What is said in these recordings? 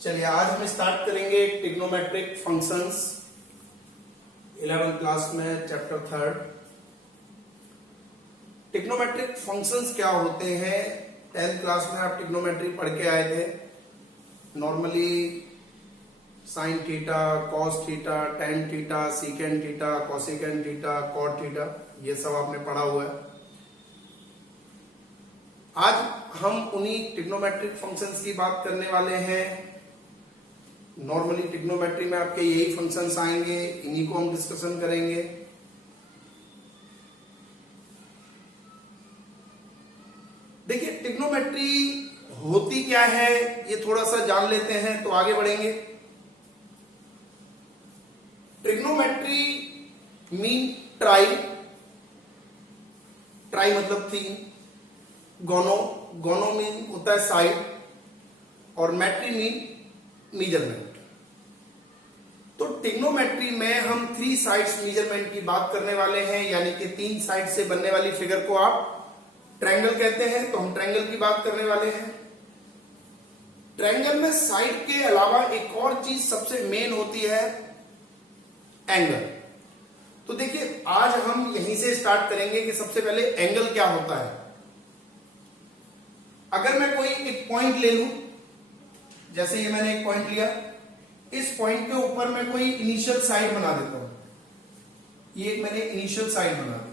चलिए आज हम स्टार्ट करेंगे ट्रिग्नोमेट्रिक फंक्शंस 11th क्लास में चैप्टर 3। ट्रिग्नोमेट्रिक फंक्शंस क्या होते हैं? 10th क्लास में आप ट्रिग्नोमेट्री पढ़ के आए थे। Normally sine theta, cos theta, tan theta, secant theta, cosecant theta, cot theta, ये सब आपने पढ़ा हुआ है। आज हम उन्हीं ट्रिग्नोमेट्रिक फंक्शंस की बात करने वाले हैं। नॉर्मली ट्रिग्नोमेट्री में आपके यही फंक्शंस आएंगे, इन्हीं को हम डिस्कशन करेंगे। देखिए ट्रिग्नोमेट्री होती क्या है ये थोड़ा सा जान लेते हैं तो आगे बढ़ेंगे। ट्रिग्नोमेट्री मीन ट्राई, ट्राई मतलब तीन, गोनो, गोनो मीन होता है साइड, और मेट्री मीन मेजरमेंट। तो ट्रिग्नोमेट्री में हम 3 साइड्स मेजरमेंट की बात करने वाले हैं, यानी कि 3 साइड से बनने वाली फिगर को आप ट्रायंगल कहते हैं, तो हम ट्रायंगल की बात करने वाले हैं। ट्रायंगल में साइड के अलावा एक और चीज सबसे मेन होती है, एंगल। तो देखिए आज हम यहीं से स्टार्ट करेंगे कि सबसे पहले एंगल क्या होता है। अगर मैं कोई एक पॉइंट ले लूं, जैसे ये मैंने एक पॉइंट लिया, इस पॉइंट के ऊपर मैं कोई इनिशियल साइड बना देता हूं, ये एक मैंने इनिशियल साइड बना दी।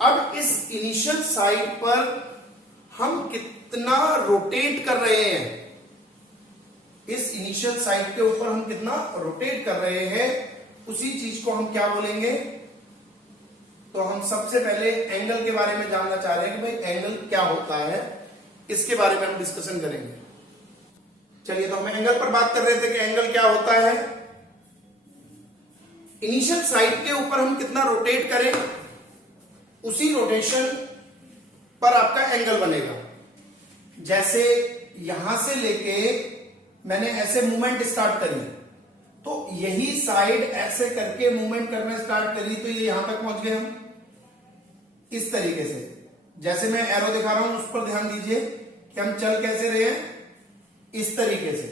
अब इस इनिशियल साइड पर हम कितना रोटेट कर रहे हैं, इस इनिशियल साइड के ऊपर हम कितना रोटेट कर रहे हैं, उसी चीज को हम क्या बोलेंगे। तो हम सबसे पहले एंगल के बारे में जानना चाह रहे हैं कि भाई एंगल क्या होता है, इसके बारे में हम डिस्कशन करेंगे। चलिए, तो हम एंगल पर बात कर रहे थे कि एंगल क्या होता है। इनिशियल साइड के ऊपर हम कितना रोटेट करें, उसी रोटेशन पर आपका एंगल बनेगा। जैसे यहां से लेके मैंने ऐसे मूवमेंट स्टार्ट करी, तो यही साइड ऐसे करके मूवमेंट करना स्टार्ट करी, तो ये यहां तक पहुंच गए हम इस तरीके से। जैसे मैं एरो दिखा रहा हूं उस पर ध्यान दीजिए कि हम चल कैसे रहे हैं, इस तरीके से।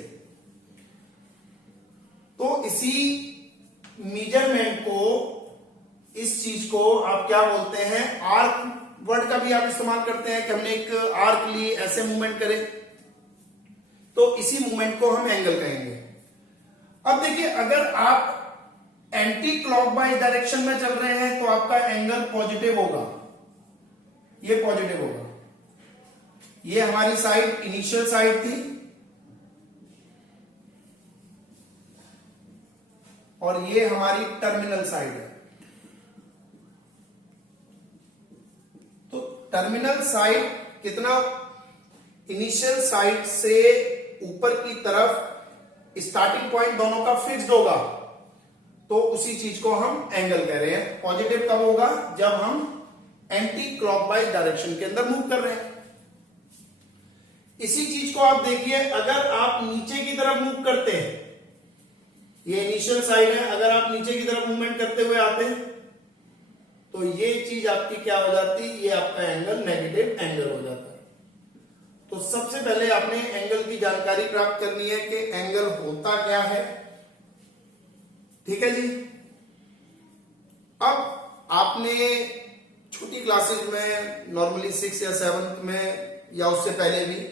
तो इसी मेजरमेंट को, इस चीज को आप क्या बोलते हैं, आर्क वर्ड का भी आप इस्तेमाल करते हैं कि हमने एक आर्क ली, ऐसे मूवमेंट करे, तो इसी मूवमेंट को हम एंगल कहेंगे। अब देखिए, अगर आप एंटी क्लॉकवाइज डायरेक्शन में चल रहे हैं तो आपका एंगल पॉजिटिव होगा, ये पॉजिटिव होगा। ये हमारी साइड इनिशियल साइड थी, और ये हमारी टर्मिनल साइड है। तो टर्मिनल साइड कितना, इनिशियल साइड से ऊपर की तरफ स्टार्टिंग पॉइंट दोनों का फिक्स्ड होगा, तो उसी चीज को हम एंगल कह रहे हैं। पॉजिटिव कब होगा, जब हम एंटी क्लॉकवाइज डायरेक्शन के अंदर मूव कर रहे हैं। इसी चीज को आप देखिए, अगर आप नीचे की तरफ मूव करते हैं, ये इनिशियल साइड है, अगर आप नीचे की तरफ मूवमेंट करते हुए आते हैं तो ये चीज आपकी क्या हो जाती है, ये आपका एंगल नेगेटिव एंगल हो जाता है। तो सबसे पहले आपने एंगल की जानकारी प्राप्त करनी है कि एंगल होता क्या है। ठीक है जी। अब आपने छोटी क्लासेज में, नॉर्मली 6 या 7 में या उससे पहले भी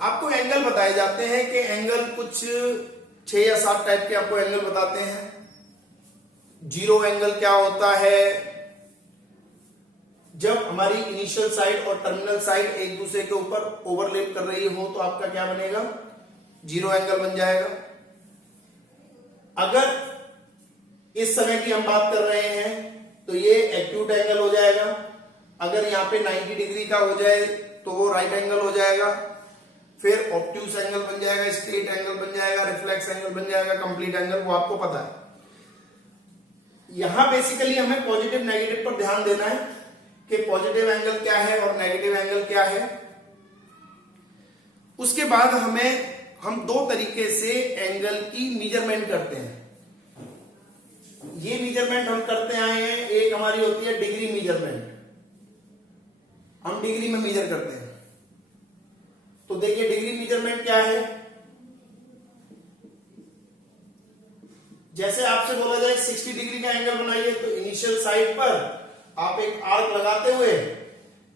आपको एंगल बताए जाते हैं कि एंगल कुछ 6 या 7 टाइप के आपको एंगल बताते हैं। जीरो एंगल क्या होता है, जब हमारी इनिशियल साइड और टर्मिनल साइड एक दूसरे के ऊपर ओवरलैप कर रही हो तो आपका क्या बनेगा, जीरो एंगल बन जाएगा। अगर इस समय की हम बात कर रहे हैं तो ये एक्यूट एंगल हो जाएगा। अगर यहां पे 90 डिग्री का हो जाए तो वो राइट एंगल हो जाएगा। फिर ऑब्ट्यूस एंगल बन जाएगा, स्ट्रेट एंगल बन जाएगा, रिफ्लेक्स एंगल बन जाएगा, कंप्लीट एंगल, वो आपको पता है। यहां बेसिकली हमें पॉजिटिव नेगेटिव पर ध्यान देना है कि पॉजिटिव एंगल क्या है और नेगेटिव एंगल क्या है। उसके बाद हम 2 तरीके से एंगल की मेजरमेंट करते हैं। ये मेजरमेंट हम करते आए हैं, एक हमारी होती है डिग्री मेजरमेंट, हम डिग्री में मेजर करते हैं। देखिए डिग्री मेजरमेंट क्या है, जैसे आपसे बोला जाए 60 डिग्री का एंगल बनाइए, तो इनिशियल साइड पर आप एक आर्क लगाते हुए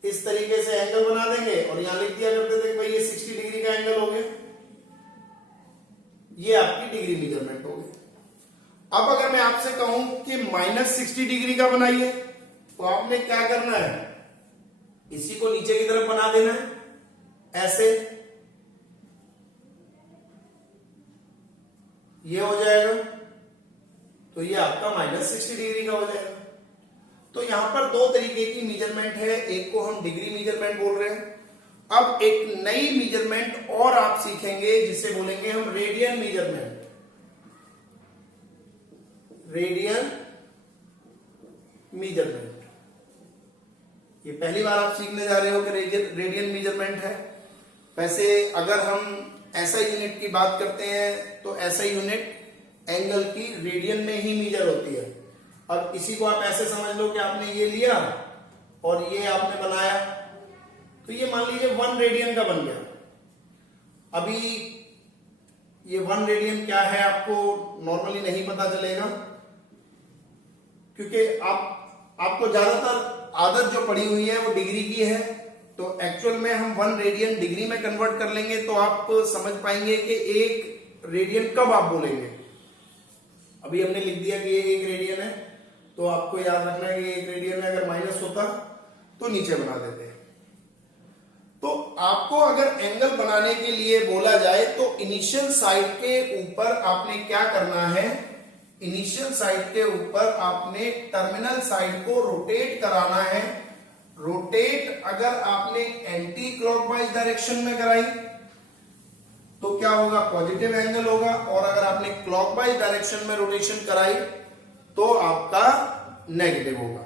इस तरीके से एंगल बना देंगे और यहां लिख दिया करते थे कि भाई ये 60 डिग्री का एंगल हो गया, ये आपकी डिग्री मेजरमेंट हो गई। अब अगर मैं आपसे कहूं कि -60 डिग्री का बनाइए, तो आपने क्या करना है, इसी को नीचे की तरफ बना देना है ऐसे, ये हो जाएगा, तो ये आपका -60 डिग्री का हो जाएगा। तो यहां पर दो तरीके की मेजरमेंट है, एक को हम डिग्री मेजरमेंट बोल रहे हैं। अब एक नई मेजरमेंट और आप सीखेंगे जिसे बोलेंगे हम रेडियन मेजरमेंट। रेडियन मेजरमेंट, ये पहली बार आप सीखने जा रहे हो कि रेडियन मेजरमेंट है। वैसे अगर हम ऐसा यूनिट की बात करते हैं तो ऐसा यूनिट एंगल की रेडियन में ही मेजर होती है। अब इसी को आप ऐसे समझ लो कि आपने ये लिया और ये आपने बनाया, तो ये मान लीजिए 1 रेडियन का बन गया। अभी ये 1 रेडियन क्या है आपको नॉर्मली नहीं पता चलेगा, क्योंकि आपको ज्यादातर आदत जो पड़ी हुई है वो डिग्री की है। तो एक्चुअल में हम 1 रेडियन डिग्री में कन्वर्ट कर लेंगे तो आप समझ पाएंगे कि 1 रेडियन कब आप बोलेंगे। अभी हमने लिख दिया कि ये 1 रेडियन है, तो आपको याद रखना है कि 1 रेडियन में अगर माइनस होता तो नीचे बना देते हैं। तो आपको अगर एंगल बनाने के लिए बोला जाए तो इनिशियल साइड के ऊपर आपने क्या करना है, इनिशियल साइड के ऊपर आपने टर्मिनल साइड को रोटेट कराना है। रोटेट अगर आपने एंटी क्लॉकवाइज डायरेक्शन में कराई तो क्या होगा, पॉजिटिव एंगल होगा, और अगर आपने क्लॉकवाइज डायरेक्शन में रोटेशन कराई तो आपका नेगेटिव होगा।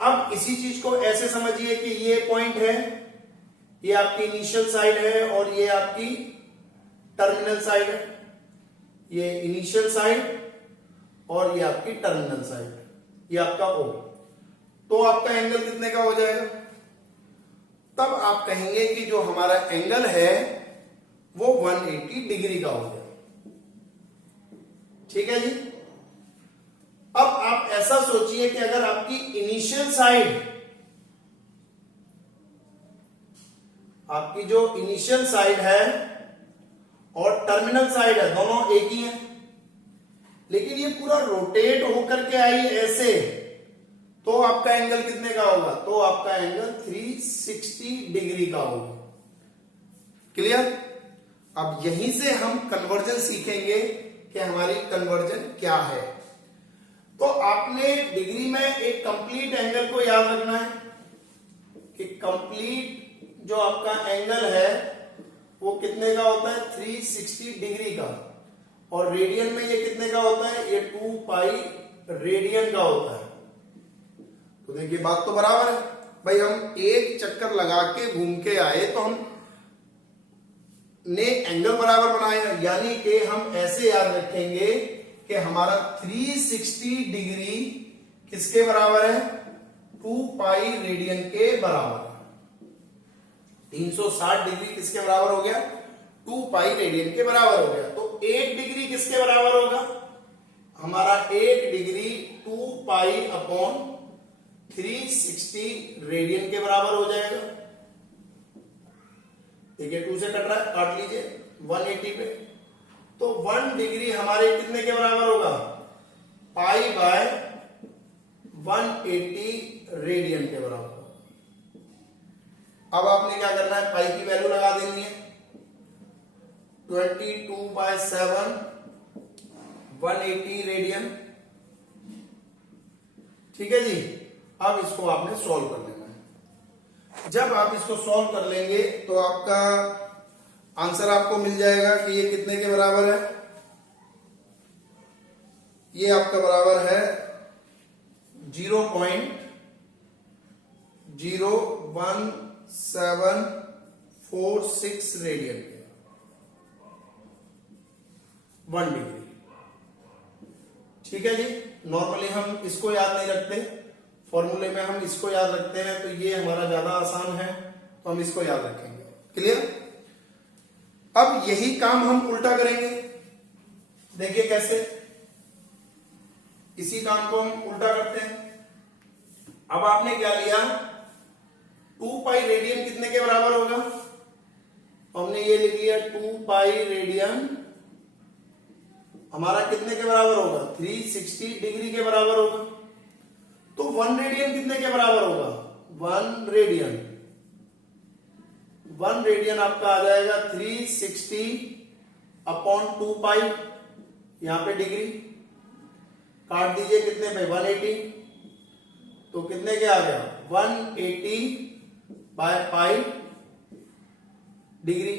अब इसी चीज को ऐसे समझिए कि ये पॉइंट है, ये आपकी इनिशियल साइड है और ये आपकी टर्मिनल साइड है। ये इनिशियल साइड और ये आपकी टर्मिनल साइड, ये आपका O। तो आपका एंगल कितने का हो जाएगा, तब आप कहेंगे कि जो हमारा एंगल है वो 180 डिग्री का हो गया। ठीक है जी। अब आप ऐसा सोचिए कि अगर आपकी इनिशियल साइड, आपकी जो इनिशियल साइड है और टर्मिनल साइड है दोनों एक ही है, लेकिन ये पूरा रोटेट होकर के आई ऐसे, तो आपका एंगल कितने का होगा, तो आपका एंगल 360 डिग्री का होगा। क्लियर। अब यहीं से हम कन्वर्जन सीखेंगे कि हमारी कन्वर्जन क्या है। तो आपने डिग्री में एक कंप्लीट एंगल को याद रखना है कि कंप्लीट जो आपका एंगल है वो कितने का होता है, 360 डिग्री का, और रेडियन में ये कितने का होता है, ये 2 पाई रेडियन का होता है। तो देखिए बात तो बराबर है भाई, हम एक चक्कर लगा के घूम के आए तो हम ने एंगल बराबर बनाया, यानी कि हम ऐसे याद रखेंगे कि हमारा 360 डिग्री किसके बराबर है, 2 पाई रेडियन के बराबर। 360 डिग्री किसके बराबर हो गया, 2 पाई रेडियन के बराबर हो गया। तो 1 डिग्री किसके बराबर होगा, हमारा 1 डिग्री 2 पाई अपॉन 360 रेडियन के बराबर हो जाएगा। ठीक है, 2 से कट रहा है, काट लीजिए 180 पे। तो 1 डिग्री हमारे कितने के बराबर होगा, पाई बाय 180 रेडियन के बराबर। अब आपने क्या करना है, पाई की वैल्यू लगा देनी है, 22/7 180 रेडियन। ठीक है जी। अब इसको आपने सॉल्व कर लेना है। जब आप इसको सॉल्व कर लेंगे तो आपका आंसर आपको मिल जाएगा कि ये कितने के बराबर है, ये आपका बराबर है 0.01746 रेडियन के, 1 डिग्री। ठीक है जी। नॉर्मली हम इसको याद नहीं रखते, फॉर्मूले में हम इसको याद रखते हैं, तो ये हमारा ज्यादा आसान है तो हम इसको याद रखेंगे। क्लियर? अब यही काम हम उल्टा करेंगे। देखिए कैसे, इसी काम को हम उल्टा करते हैं। अब आपने क्या लिया, 2 पाई रेडियन कितने के बराबर होगा? हमने ये लिख लिया 2 पाई रेडियन हमारा कितने के बराबर होगा? 360 डिग्री के बराबर होगा। तो 1 रेडियन कितने के बराबर होगा? 1 रेडियन, 1 रेडियन आपका आ जाएगा 360 अपॉन 2 पाई, यहां पे डिग्री काट दीजिए, कितने पे? 180, तो कितने के आ गया? 180 बाय पाई डिग्री।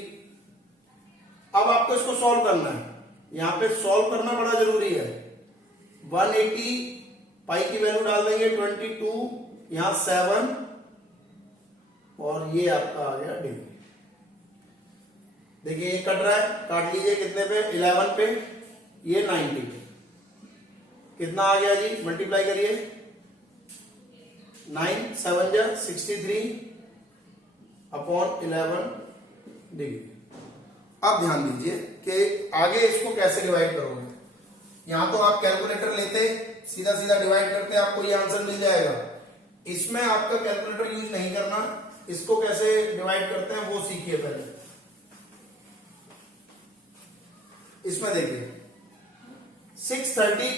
अब आपको इसको सॉल्व करना है, यहां पे सॉल्व करना बड़ा जरूरी है। 180 पाई की वैल्यू डाल देंगे 22, यहां 7 और ये आपका आ गया डिग्री। देखिए ये कट रहा है, काट लीजिए, कितने पे? 11 पे, ये 90 पे। कितना आ गया जी? मल्टीप्लाई करिए, 9 7 जा 63 अपॉन 11 डिग्री। अब ध्यान दीजिए कि आगे इसको कैसे डिवाइड करोगे। यहां तो आप कैलकुलेटर लेते, सीधा सीधा डिवाइड करते, आपको ये आंसर मिल जाएगा। इसमें आपका कैलकुलेटर यूज नहीं करना, इसको कैसे डिवाइड करते हैं वो सीखिए पहले। इसमें देखिए 630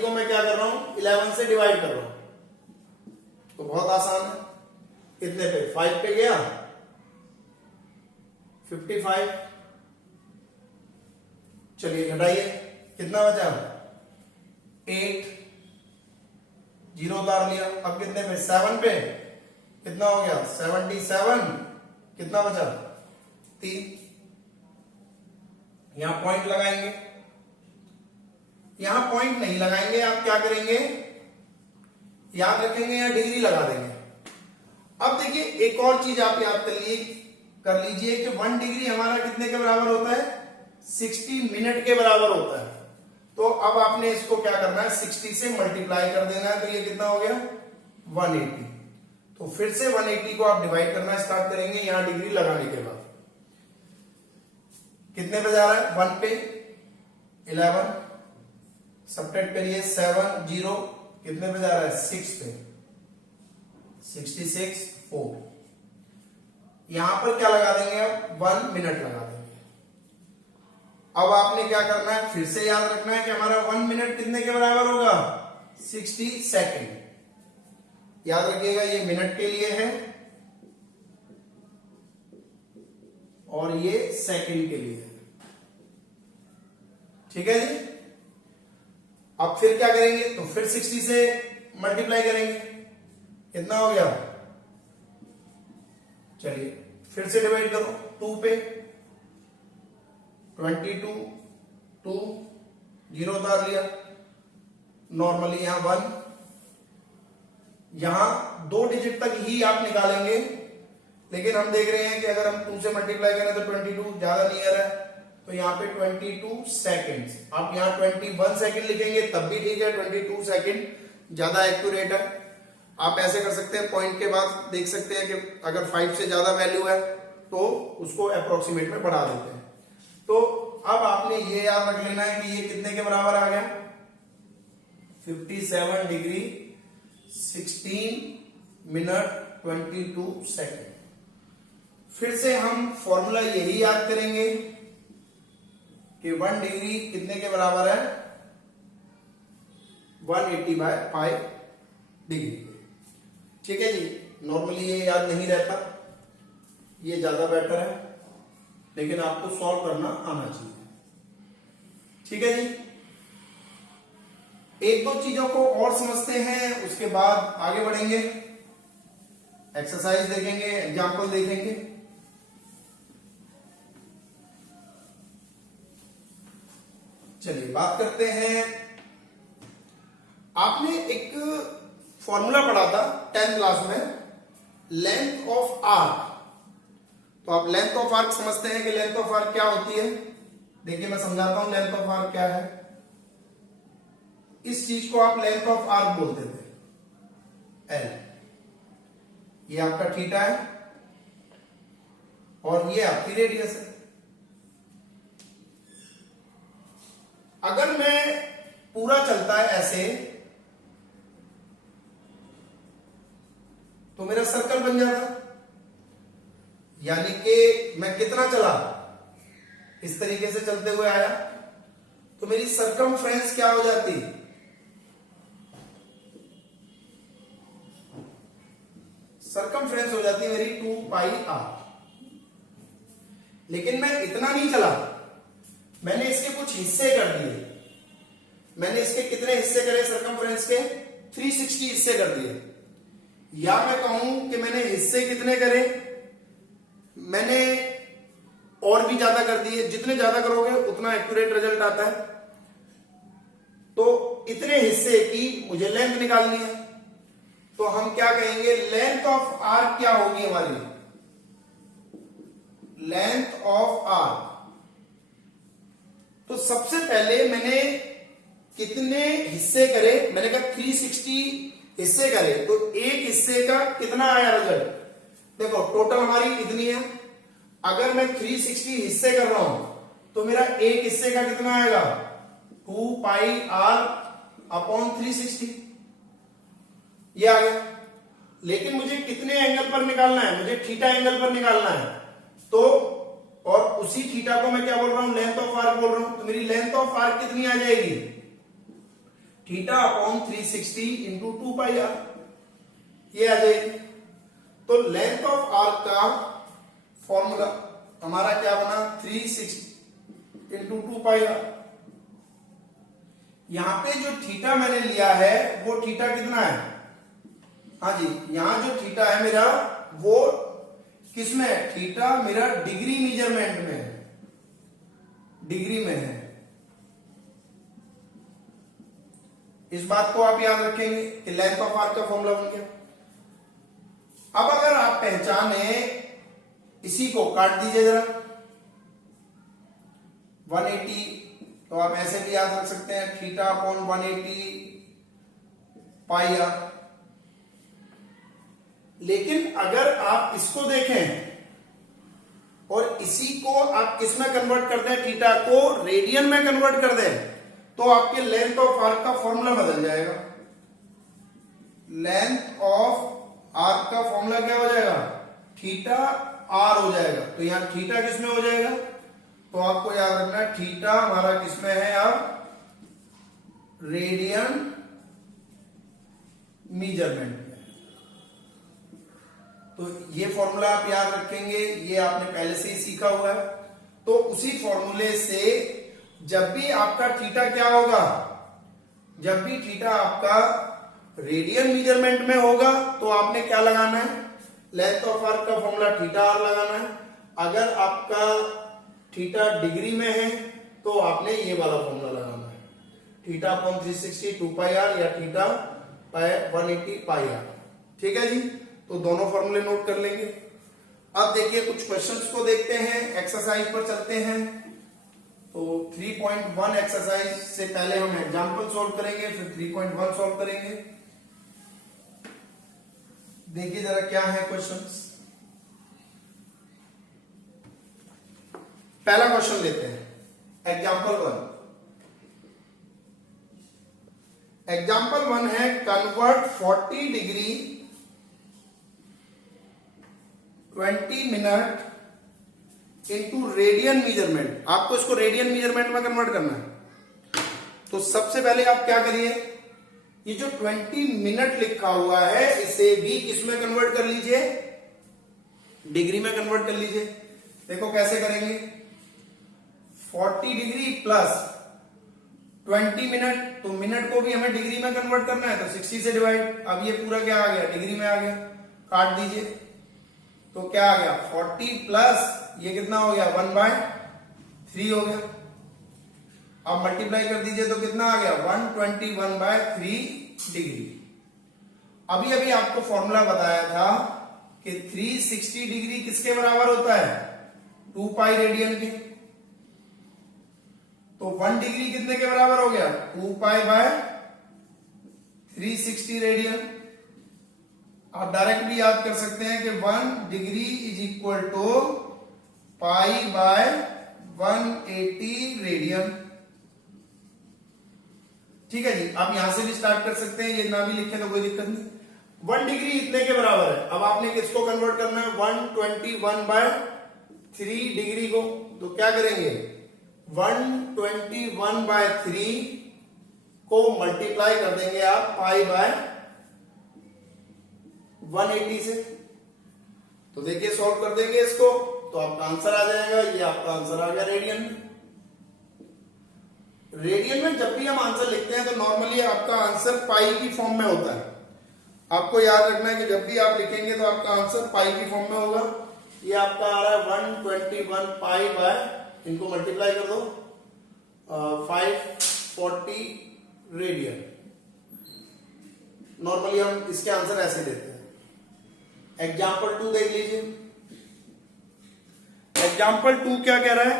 को मैं क्या कर रहा हूं? 11 से डिवाइड कर रहा हूं, तो बहुत आसान है। कितने पे? 5 पे गया, 55। चलिए घटाइए, कितना बचा? 8, 0 उतार लिया। अब कितने पे? 7 पे, कितना हो गया? 77, कितना बचा? 3। यहां पॉइंट लगाएंगे, यहां पॉइंट नहीं लगाएंगे, आप क्या करेंगे? याद रखेंगे, यहां डिग्री लगा देंगे। अब देखिए एक और चीज आप याद कर लीजिए कि 1 डिग्री हमारा कितने के बराबर होता है? 60 मिनट के बराबर होता है। तो अब आपने इसको क्या करना है? 60 से मल्टीप्लाई कर देना है, तो ये कितना हो गया? 180। तो फिर से 180 को आप डिवाइड करना स्टार्ट करेंगे, यहां डिग्री लगाने के बाद। कितने पे जा रहा है? 1 पे 11, सब्ट्रैक्ट करिए, 7 0, कितने पे जा रहा है? 6 पे 66 4। यहां पर क्या लगा देंगे? अब 1 मिनट लगा देंगे। अब आपने क्या करना है? फिर से याद रखना है कि हमारा 1 मिनट कितने के बराबर होगा? 60 सेकेंड। याद रखिएगा ये मिनट के लिए है और ये सेकंड के लिए है। ठीक है जी। अब फिर क्या करेंगे? तो फिर 60 से मल्टीप्लाई करेंगे, कितना हो गया? चलिए फिर से डिवाइड करो, 2 पे 22, 2 0 उतार लिया, नॉर्मली यहां 1, यहां 2 डिजिट तक ही आप निकालेंगे, लेकिन हम देख रहे हैं कि अगर हम 2 से मल्टीप्लाई करें तो 22 ज्यादा नियर है, तो यहां पे 22 सेकेंड्स। आप यहां 21 सेकेंड लिखेंगे तब भी ठीक है, 22 सेकेंड ज्यादा एक्यूरेट है। आप ऐसे कर सकते हैं, पॉइंट के बाद देख सकते हैं कि अगर 5 से ज्यादा वैल्यू है तो उसको अप्रोक्सीमेट में बढ़ा देते हैं। तो अब आपने ये याद रख लेना है कि ये कितने के बराबर आ गया? 57 डिग्री 16 मिनट 22 सेकेंड। फिर से हम फॉर्मूला यही याद करेंगे कि 1 डिग्री कितने के बराबर है? 180 बाय 5 डिग्री। ठीक है जी। नॉर्मली ये याद नहीं रहता, ये ज्यादा बेटर है, लेकिन आपको सॉल्व करना आना चाहिए। ठीक है जी। एक दो चीजों को और समझते हैं, उसके बाद आगे बढ़ेंगे, एक्सरसाइज देखेंगे, एग्जाम्पल देखेंगे। चलिए बात करते हैं। आपने एक फॉर्मूला पढ़ा था 10th क्लास में, लेंथ ऑफ आर्क। तो आप लेंथ ऑफ आर्क समझते हैं कि लेंथ ऑफ आर्क क्या होती है। देखिए मैं समझाता हूं लेंथ ऑफ आर्क क्या है। इस चीज को आप लेंथ ऑफ आर्क बोलते थे, एल। ये आपका थीटा है और ये आपकी रेडियस है। अगर मैं पूरा चलता है ऐसे तो मेरा सर्कल बन जाता, यानी कि मैं कितना चला, इस तरीके से चलते हुए आया तो मेरी सरकमफ्रेंस क्या हो जाती, सरकमफ्रेंस हो जाती है मेरी 2 पाई आर। लेकिन मैं इतना नहीं चला, मैंने इसके कुछ हिस्से कर दिए। मैंने इसके कितने हिस्से करे सरकमफ्रेंस के, 360 हिस्से कर दिए। या मैं कहूं कि मैंने हिस्से कितने करे, मैंने और भी ज्यादा कर दिए। जितने ज्यादा करोगे उतना एक्यूरेट रिजल्ट आता है। तो इतने हिस्से की मुझे लेंथ निकालनी है, तो हम क्या कहेंगे, लेंथ ऑफ आर्क क्या होगी हमारी, लेंथ ऑफ आर्क। तो सबसे पहले मैंने कितने हिस्से करे, मैंने कहा 360 हिस्से करे, तो एक हिस्से का कितना आया रिजल्ट, देखो टोटल हमारी इतनी है। अगर मैं 360 हिस्से कर रहा हूं तो मेरा एक हिस्से का कितना आएगा, 2 पाई आर अपॉन 360, ये आ गया। लेकिन मुझे कितने एंगल पर निकालना है, मुझे थीटा एंगल पर निकालना है। तो और उसी थीटा को मैं क्या बोल रहा हूं, लेंथ ऑफ आर्क बोल रहा हूं। तो मेरी लेंथ ऑफ आर्क कितनी आ जाएगी, theta upon 360 into 2 pi r, ये आ जाएगी। तो लेंथ ऑफ आर्क का फॉर्मूला हमारा क्या बना, 360 इंटू 2 पाई आर। यहां पे जो थीटा मैंने लिया है वो थीटा कितना है, हाँ जी, यहां जो थीटा है मेरा वो किसमें है, थीटा मेरा डिग्री मेजरमेंट में है, डिग्री में है। इस बात को आप याद रखेंगे कि लेंथ ऑफ आर्क का फॉर्मूला बन गया। अब अगर आप पहचाने, इसी को काट दीजिए जरा, 180, तो आप ऐसे भी याद रख सकते हैं, थीटा अपॉन 180 पाई आर। लेकिन अगर आप इसको देखें और इसी को आप किस में कन्वर्ट कर दें, थीटा को रेडियन में कन्वर्ट कर दें, तो आपके लेंथ ऑफ आर्क का फॉर्मूला बदल जाएगा। लेंथ ऑफ आर्क का फॉर्मूला क्या हो जाएगा, थीटा आर हो जाएगा। तो यहां थीटा किस में हो जाएगा, तो आपको याद रखना है थीटा हमारा किस में है, अब रेडियन मेजरमेंट में। तो ये फॉर्मूला आप याद रखेंगे, ये आपने पहले से ही सीखा हुआ है। तो उसी फॉर्मूले से जब भी आपका थीटा क्या होगा, जब भी थीटा आपका रेडियन मेजरमेंट में होगा तो आपने क्या लगाना है, लेंथ ऑफ आर्क का फॉर्मूला थीटा आर लगाना है। अगर आपका थीटा डिग्री में है तो आपने ये वाला फॉर्मूला लगाना है, थीटा अपॉन 360 2 पाई आर या थीटा 180 पाई आर। ठीक है जी, तो दोनों फॉर्मूले नोट कर लेंगे। अब देखिए कुछ क्वेश्चंस को देखते हैं, एक्सरसाइज पर चलते हैं। तो 3.1 एक्सरसाइज से पहले हम एग्जांपल सॉल्व करेंगे, फिर 3.1 सॉल्व करेंगे। देखिए जरा क्या है क्वेश्चंस। पहला क्वेश्चन लेते हैं, एग्जांपल 1। एग्जांपल 1 है convert 40 degree 20 minute into radian measurement. आपको इसको रेडियन मेजरमेंट में कन्वर्ट करना है। तो सबसे पहले आप क्या करिए, ये जो 20 मिनट लिखा हुआ है इसे भी किसमें कन्वर्ट कर लीजिए, डिग्री में कन्वर्ट कर लीजिए। देखो कैसे करेंगे, 40 डिग्री प्लस 20 मिनट, तो मिनट को भी हमें डिग्री में कन्वर्ट करना है, तो 60 से डिवाइड। अब ये पूरा क्या आ गया, डिग्री में आ गया, काट दीजिए। तो क्या आ गया, 40 प्लस ये कितना हो गया, 1/3 हो गया। अब मल्टीप्लाई कर दीजिए तो कितना आ गया, 121/3 डिग्री। अभी अभी आपको फॉर्मूला बताया था कि 360 डिग्री किसके बराबर होता है, 2 पाई रेडियन के। तो 1 डिग्री कितने के बराबर हो गया, 2 पाई बाय 360 रेडियन। आप डायरेक्टली याद कर सकते हैं कि 1 degree is equal to pi by 180 radian. ठीक है जी, आप यहां से भी स्टार्ट कर सकते हैं, ये ना भी लिखें तो कोई दिक्कत नहीं। 1 डिग्री इतने के बराबर है। अब आपने किसको कन्वर्ट करना है, 121/3 डिग्री को। तो क्या करेंगे, 121/3 को मल्टीप्लाई कर देंगे आप पाई बाय 180 से। तो देखिए सॉल्व कर देंगे इसको तो आपका आंसर आ जाएगा। ये आपका आंसर आ गया रेडियन में। रेडियन में जब भी हम आंसर लिखते हैं तो नॉर्मली आपका आंसर पाई की फॉर्म में होता है। आपको याद रखना है कि जब भी आप लिखेंगे तो आपका आंसर पाई की फॉर्म में होगा। ये आपका आ रहा है 121 पाई बाय, इनको मल्टीप्लाई कर दो 540 रेडियन। नॉर्मली हम इसके आंसर ऐसे देते हैं। एग्जाम्पल 2 देख लीजिए। एग्जाम्पल 2 क्या कह रहा है,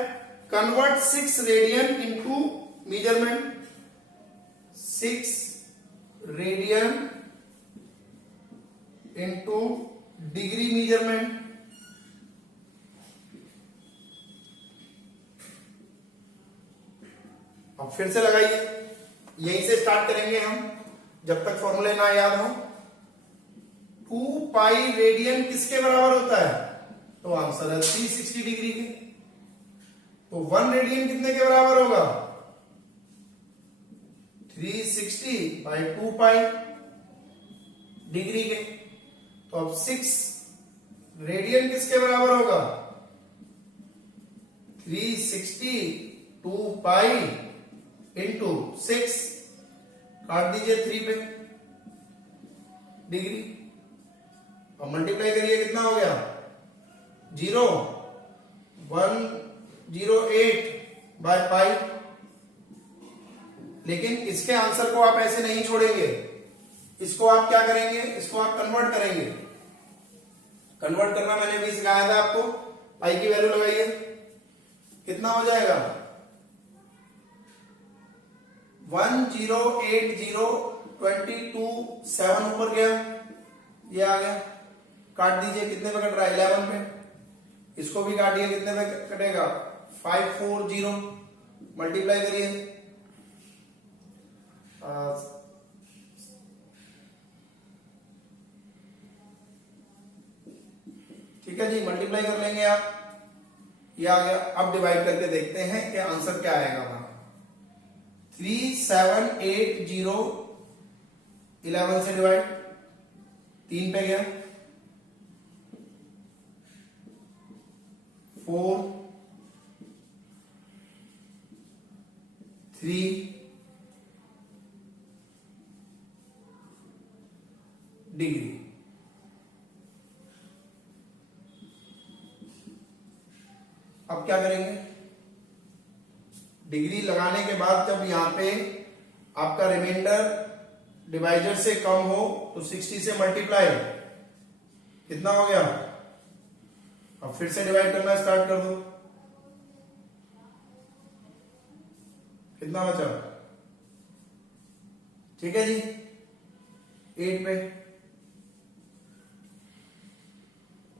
convert 6 radian into measurement. 6 radian into degree measurement. अब फिर से लगाइए, यहीं से स्टार्ट करेंगे हम जब तक फॉर्मूले ना याद हो। 2 पाई रेडियन किसके बराबर होता है, तो आंसर है 360 डिग्री के। तो 1 रेडियन कितने के बराबर होगा, 360/2 पाई डिग्री के। तो अब 6 रेडियन किसके बराबर होगा, 360/2 पाई इंटू 6, काट दीजिए 3 पे डिग्री और मल्टीप्लाई करिए, कितना हो गया 0.108/पाई। लेकिन इसके आंसर को आप ऐसे नहीं छोड़ेंगे, इसको आप क्या करेंगे, इसको आप कन्वर्ट करेंगे। कन्वर्ट करना मैंने भी सिखाया था आपको। पाई की वैल्यू लगाइए, कितना हो जाएगा 1080227 ऊपर गया, ये आ गया। काट दीजिए, कितने पे कट रहा है 11 पे। इसको भी काटिए, कितने पे कटेगा 540। मल्टीप्लाई करिए, ठीक है जी, मल्टीप्लाई कर लेंगे आप, ये आ गया। अब डिवाइड करके देखते हैं कि आंसर क्या आएगा हमारा। 3780 11 से डिवाइड, 3 पे गया, 4 3 डिग्री। अब क्या करेंगे, डिग्री लगाने के बाद जब यहां पे आपका रिमाइंडर डिवाइजर से कम हो तो 60 से मल्टीप्लाई, कितना हो गया। अब फिर से डिवाइड करना स्टार्ट कर दो, कितना बचा, ठीक है जी 8 पे।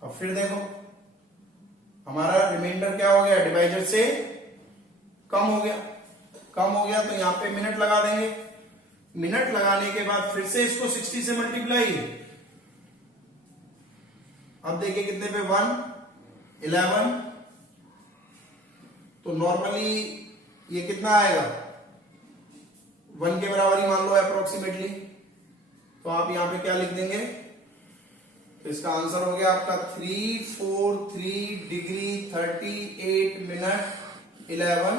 अब फिर देखो हमारा रिमाइंडर क्या हो गया, डिवाइजर से कम हो गया। कम हो गया तो यहां पे मिनट लगा देंगे। मिनट लगाने के बाद फिर से इसको 60 से मल्टीप्लाई। अब देखिए कितने पे 111। तो नॉर्मली ये कितना आएगा, 1 के बराबर ही मान लो अप्रोक्सीमेटली। तो आप यहां पे क्या लिख देंगे, तो इसका आंसर हो गया आपका 343 डिग्री 38 मिनट 11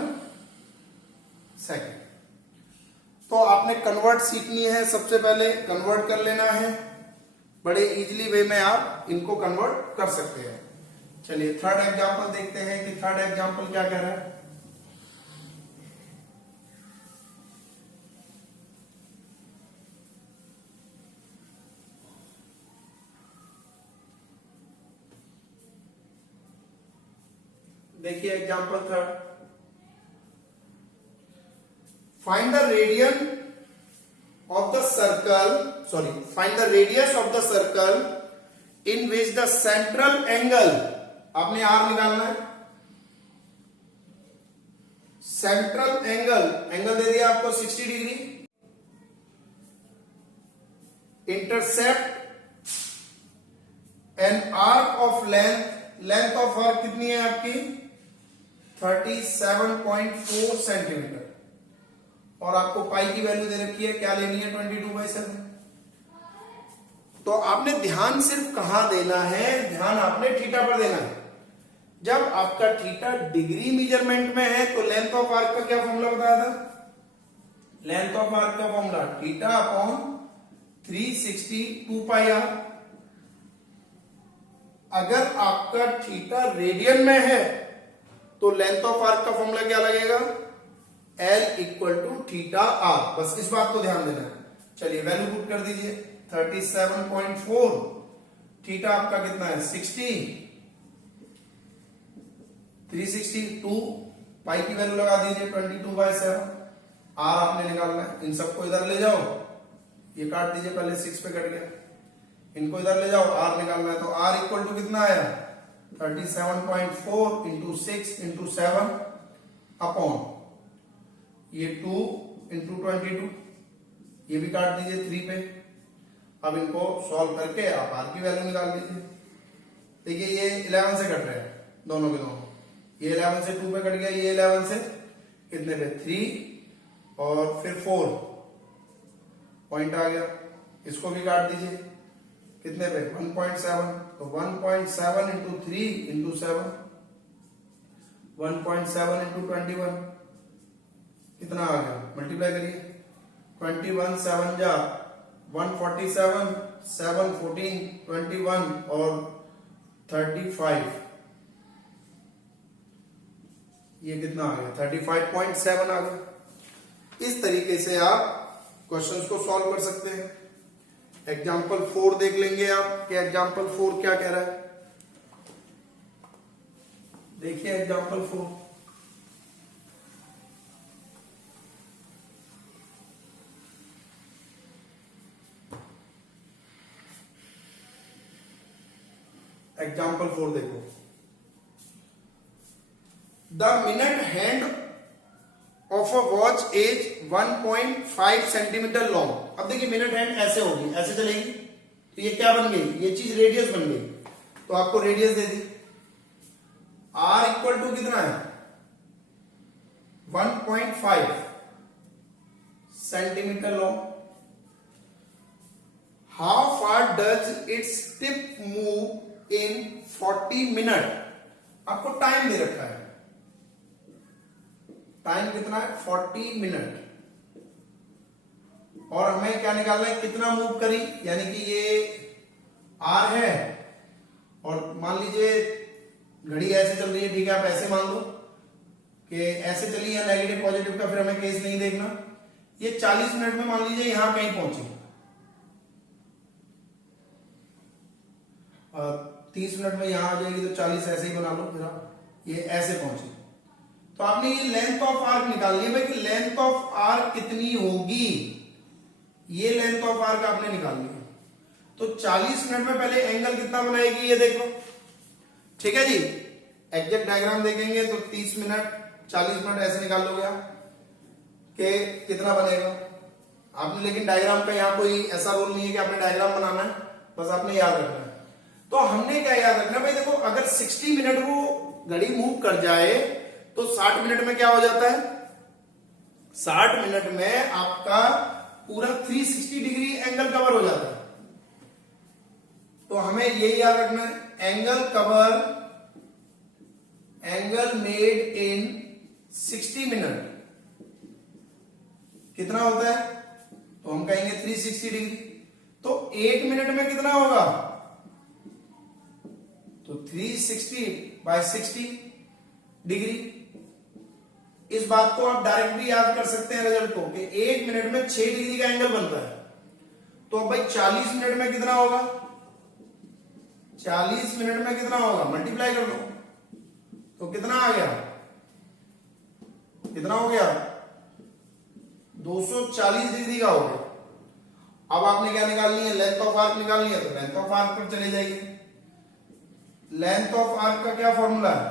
सेकेंड। तो आपने कन्वर्ट सीखनी है, सबसे पहले कन्वर्ट कर लेना है। बड़े इजीली वे में आप इनको कन्वर्ट कर सकते हैं। चलिए थर्ड एग्जांपल देखते हैं कि थर्ड एग्जांपल क्या कह रहा है। देखिए example third, find the radian of the circle, sorry, find the radius of the circle in which the central angle, आपने R निकालना है, सेंट्रल एंगल दे दिया आपको 60 degree, intercept N arc of length of arc कितनी है आपकी 37.4 centimetre, और आपको पाई की वैल्यू दे रखी है, क्या लेनी है 22/7। तो आपने ध्यान सिर्फ कहां देना है, ध्यान आपने थीटा पर देना है। जब आपका थीटा डिग्री मेजरमेंट में है तो लेंथ ऑफ आर्क का क्या फॉर्मूला बताया था, लेंथ ऑफ आर्क का फॉर्मूला थीटा अपॉन 360 2πr। अगर आपका थीटा रेडियन में है तो लेंथ ऑफ आर्क का फॉर्मूला क्या लगेगा, L equal to theta r. बस इस बात को ध्यान देना है। चलिए वैल्यू पुट कर दीजिए, 37.4, थीटा आपका कितना है 60, 362, पाई की वैल्यू लगा दीजिए 22/7, आर आपने निकालना है। इन सबको इधर ले जाओ, ये काट दीजिए, पहले 6 पे कट गया, इनको इधर ले जाओ, आर निकालना है। तो आर इक्वल टू कितना आया 37.4 इंटू 6 इंटू 7 अपॉन ये 2 इंटू 22, ये भी काट दीजिए 3 पे। अब इनको सॉल्व करके आप आर की वैल्यू निकाल लीजिए। देखिए ये 11 से कट रहे हैं दोनों के दोनों, ये 11 से 2 पे कट गया, ये 11 से कितने पे 3 और फिर 4 पॉइंट आ गया, इसको भी काट दीजिए कितने पे 1.7। तो 1.7 इंटू 3 इंटू 7, 1.7 इंटू 21 कितना आ गया, मल्टीप्लाई करिए, 21 7 जा 147, 7 14 21 और 35, ये कितना आ गया 35.7 आ गया। इस तरीके से आप क्वेश्चंस को सॉल्व कर सकते हैं। एग्जाम्पल 4 देख लेंगे आप कि एग्जाम्पल 4 क्या कह रहा है। देखिए एग्जाम्पल 4, एग्जाम्पल 4 देखो, the minute hand of a watch is 1.5 centimetre long. अब देखिए मिनट हैंड ऐसे होगी, ऐसे चलेगी, तो ये क्या बन गई, ये चीज रेडियस बन गई। तो आपको रेडियस दे दी, आर इक्वल टू कितना है 1.5 centimetre long. How far does its tip move in 40 minute. आपको टाइम दे रखा है, टाइम कितना है 40 मिनट, और हमें क्या निकालना है, कितना मूव करी, यानी कि ये आर है और मान लीजिए घड़ी ऐसे चल रही है, ठीक है, आप ऐसे मान लो कि ऐसे चली है नेगेटिव पॉजिटिव का, फिर हमें केस नहीं देखना। ये 40 मिनट में मान लीजिए यहां कहीं पहुंची, 30 मिनट में यहां आ जाएगी, तो 40 ऐसे ही बना लो, फिर आप ये ऐसे पहुंची। तो आपने ये लेंथ ऑफ आर्क निकालनी है भाई कि लेंथ ऑफ आर्क कितनी होगी, ये लेंथ ऑफ आर्क आपने निकालनी है। तो 40 मिनट में पहले एंगल कितना बनाएगी ये देखो, ठीक है जी। एग्जैक्ट डायग्राम देखेंगे तो 30 मिनट 40 मिनट ऐसे निकाल लोगे आप कि कितना बनेगा आपने। लेकिन डायग्राम का यहाँ कोई ऐसा रूल नहीं है कि आपने डायग्राम बनाना है, बस आपने याद रखना है। तो हमने क्या याद रखना भाई, देखो अगर 60 मिनट वो घड़ी मूव कर जाए तो 60 मिनट में क्या हो जाता है, 60 मिनट में आपका पूरा 360 डिग्री एंगल कवर हो जाता है। तो हमें यही याद रखना है, angle cover, angle made in 60 minute कितना होता है, तो हम कहेंगे 360 डिग्री। तो 1 मिनट में कितना होगा, तो 360/60 डिग्री। इस बात को आप डायरेक्ट भी याद कर सकते हैं रिजल्ट को कि 1 मिनट में 6 डिग्री का एंगल बनता है। तो अब भाई 40 मिनट में कितना होगा, 40 मिनट में कितना होगा, मल्टीप्लाई कर लो, तो कितना आ गया, कितना हो गया 240 डिग्री का हो गया। अब आपने क्या निकालनी है, लेंथ ऑफ आर्क निकालनी है, तो लेंथ ऑफ आर्क पर चले जाइए। लेंथ ऑफ आर्क का क्या फॉर्मूला है,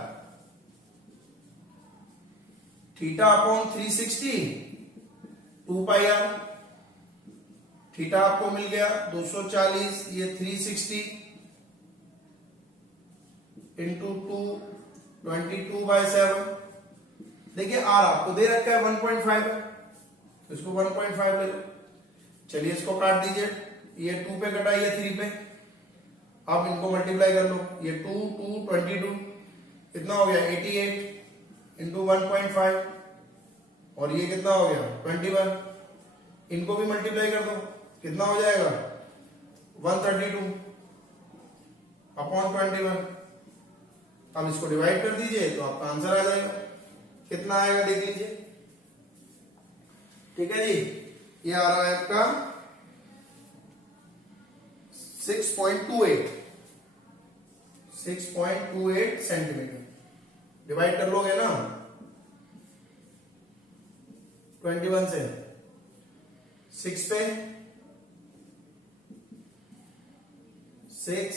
theta upon 360 2 pi r. Theta आपको मिल गया 240, ये 360 इंटू 2 22/7। देखिए आर आपको दे रखा है 1.5 है, इसको 1.5 ले लो। चलिए इसको काट दीजिए, ये 2 पे कटा, ये 3 पे, आप इनको मल्टीप्लाई कर लो, ये 2 2 22 कितना हो गया 88 इंटू 1.5, और ये कितना हो गया 21, इनको भी मल्टीप्लाई कर दो, कितना हो जाएगा 132 अपॉन 21। अब इसको डिवाइड कर दीजिए तो आपका आंसर आ जाएगा, कितना आएगा देख लीजिए। ठीक है जी, ये आ रहा है आपका 6.28 सेंटीमीटर। डिवाइड कर लोगे ना 21 से, 6 पे 6